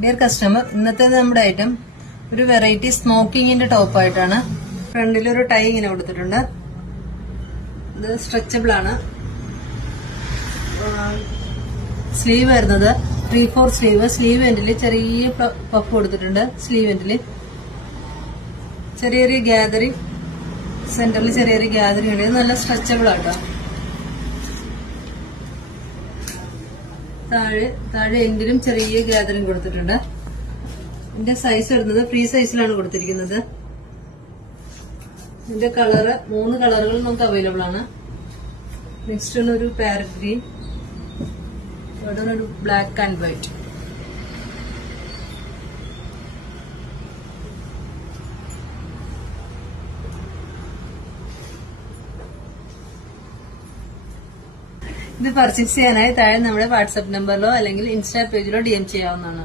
Dear customer, ഇന്നത്തെ നമ്മുടെ item ഒരു വെറൈറ്റി സ്മോക്കിങ്ങിന്റെ ടോപ്പായിട്ടാണ്. ഫ്രണ്ടിൽ ഒരു ടൈ ഇങ്ങനെ കൊടുത്തിട്ടുണ്ട്. ഇത് സ്ട്രെച്ചബിൾ ആണ്. സ്ലീവ് വരുന്നത് 3/4 സ്ലീവ്. സ്ലീവ് എൻഡിൽ ചെറിയ പഫ് കൊടുത്തിട്ടുണ്ട്. സ്ലീവ് എൻഡിൽ ചെറിയൊരു ഗ്യാതറിംഗ്, സെന്ററിൽ ചെറിയൊരു ഗ്യാതറിംഗ് ഉണ്ട്. ഇത് നല്ല സ്ട്രെച്ചബിൾ ആട്ടോ. താഴെ എൻഡിലും ചെറിയ ഗ്യാതറിംഗ് കൊടുത്തിട്ടുണ്ട്. ഇതിന്റെ സൈസ് വരുന്നത് ഫ്രീ സൈസിലാണ് കൊടുത്തിരിക്കുന്നത്. ഇതിന്റെ കളറ് 3 കളറുകൾ നമുക്ക് അവൈലബിൾ ആണ്. നെക്സ്റ്റ് ആണ് ഒരു പാരറ്റ് ഗ്രീൻ, ഒരു ബ്ലാക്ക് ആൻഡ് വൈറ്റ്. ഇത് പർച്ചേസ് ചെയ്യാനായി താഴെ നമ്മുടെ വാട്സ്ആപ്പ് നമ്പറിലോ അല്ലെങ്കിൽ ഇൻസ്റ്റാ പേജിലോ DM ചെയ്യാവുന്നതാണ്.